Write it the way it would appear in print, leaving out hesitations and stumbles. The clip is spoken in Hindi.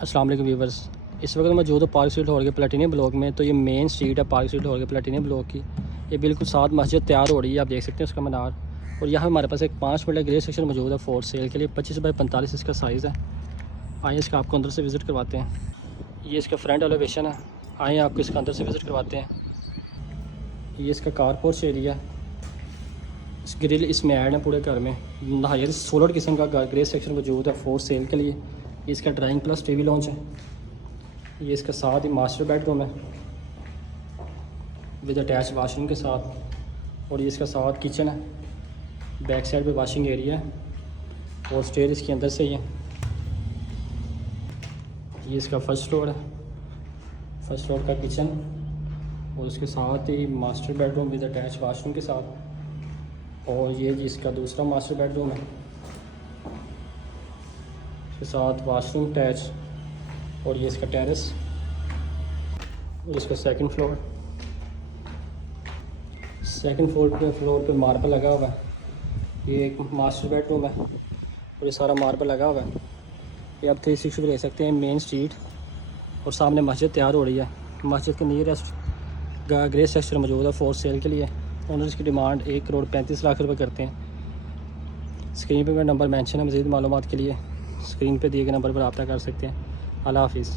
अस्सलाम वालेकुम व्यूवर्स, इस वक्त मौजूद है पार्क स्ट्रीट लाहौर के प्लेटिनियम ब्लॉक में। तो ये मेन स्ट्रीट है पार्क स्ट्रीट लाहौर के प्लेटिनियम ब्लॉक की। ये बिल्कुल साथ मस्जिद तैयार हो रही है, आप देख सकते हैं उसका मीनार। और यहाँ हमारे पास एक 5 मिनट ग्रे सेक्शन मौजूद है फॉर सेल के लिए। 25 बाई 45 इसका साइज़ है। आइए इसका आपको अंदर से विज़िट करवाते हैं। ये इसका फ्रंट एलिवेशन है। आइए आपको इसका अंदर से विज़िट करवाते हैं। ये इसका कार पोर्च एरिया, इस ग्रिल इसमें ऐड है पूरे घर में। हायर सोलर किस्म का ग्रे सेक्शन मौजूद है फॉर सेल के लिए। ये इसका ड्राइंग प्लस टीवी लॉन्च है। ये इसका साथ ही मास्टर बेडरूम है विद अटैच वाशरूम के साथ। और ये इसका साथ किचन है, बैक साइड पे वॉशिंग एरिया है और स्टेयर इसके अंदर से ही है। ये इसका फर्स्ट फ्लोर है, फर्स्ट फ्लोर का किचन और उसके साथ ही master bedroom with attach washroom के साथ। और ये जी इसका दूसरा मास्टर बेडरूम है, इसके साथ वाशरूम अटैच। और ये इसका टेरेस और इसका सेकंड फ्लोर पे मार्बल लगा हुआ है। ये एक मास्टर बेडरूम है और ये सारा मार्बल लगा हुआ है। ये आप 360 ले सकते हैं मेन स्ट्रीट। और सामने मस्जिद तैयार हो रही है। मस्जिद के नियरेस्ट ग्रे सेक्शन मौजूद है फॉर सेल के लिए। ओनर्स की डिमांड 1,35,00,000 रुपये करते हैं। स्क्रीन पे मेरा नंबर मेंशन है, मज़ीद मालूमात के लिए स्क्रीन पे दिए गए नंबर पर रब्ता कर सकते हैं। अल्लाह हाफिज़।